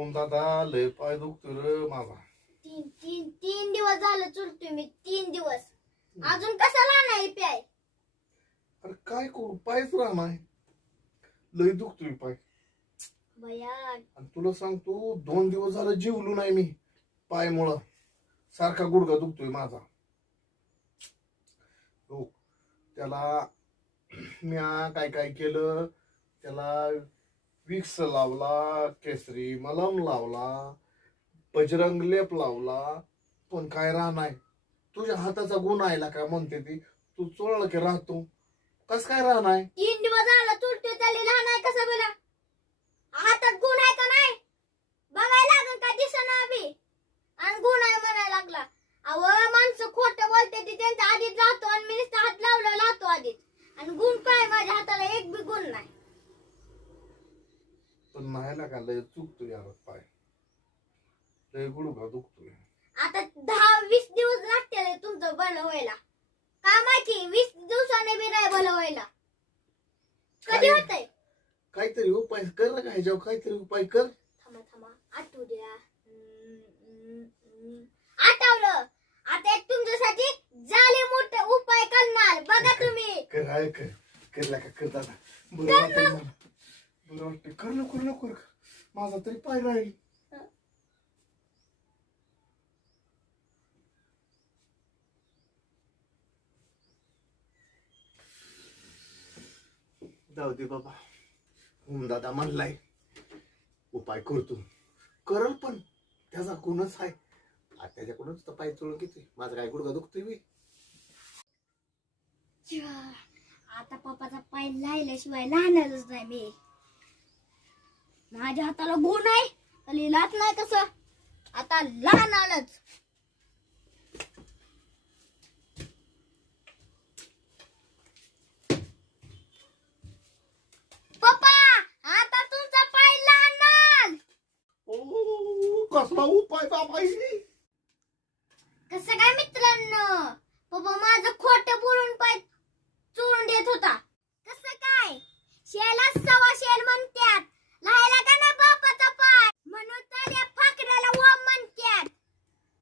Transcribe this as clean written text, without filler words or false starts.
ओम दादा लय पाय दुखतो रे माझा. तीन दिवस झालं चुलतोय मी 3 दिवस. अजून कशाला नाही प्याय. अरे काय करू पायच राहणार लय दुखतोय पाय. बया आणि तुला सांगतो 2 दिवस झालं जेवलो नाही मी पायमुळं. सारखा गुडघा दुखतोय माझा. हो त्याला मी काय काय केलं त्याला विक्स लावला, केसरी मलम लावला, बजरंग लेप लावला, पण काय राहणार. तुझ्या हाताचा गुण आयला का म्हणते ती. तू चोळला की राहतो कस काय राहणार. 3 दिवस झालं चुलतोय त्याला लहान आहे कसं बरं. हातात गुण आहे का नाही बघायला लागन का दिसना बी. आणि गुण आहे म्हणायला लागला. अव माणसं खोटं बोलते ती त्यांच्या आधीच राहतो आणि मी नुसता हात लावला लावतो आधीच. आणि गुण काय माझ्या हाताला एक बी गुण नाही. पण नाही ना का लय चुकतो यार पाय. लय गुडघा दुखतोय. आता 10-20 दिवस लागतील तुमचं बरं व्हायला. का माहिती 20 दिवसाने बी नाही बरं व्हायला. कधी होतंय. काहीतरी उपाय कर ना. ह्याच्यावर काहीतरी उपाय कर. थांबा आठवू द्या. आठवलं. आता एक तुमच्यासाठी झाले मोठे उपाय करणार बघा तुम्ही. करला का कर दादा. बरं वाटतं मला. बरं वाटतं कर लवकर माझा तरी पाय राहील. जाऊ दे बाबा. दादा म्हणलाय उपाय करतो करल पण त्याचा गुणच आहे. त्याच्याकडूनच तर पाय चोळून घेतोय. माझा काय गुडघा दुखतोय मी. आता पप्पाचा पाय लायल्याशिवाय लहानच नाही मी. माझ्या हाताला गुण आहे तर लिहिलाच नाही कसं. आता लहानच. पप्पा आता तुमचा पाय लहान. कसला उपाय बाबा. कसं काय मित्रांनो. पप्पा माझं खोटं बोलून पाय चोळून देत होता.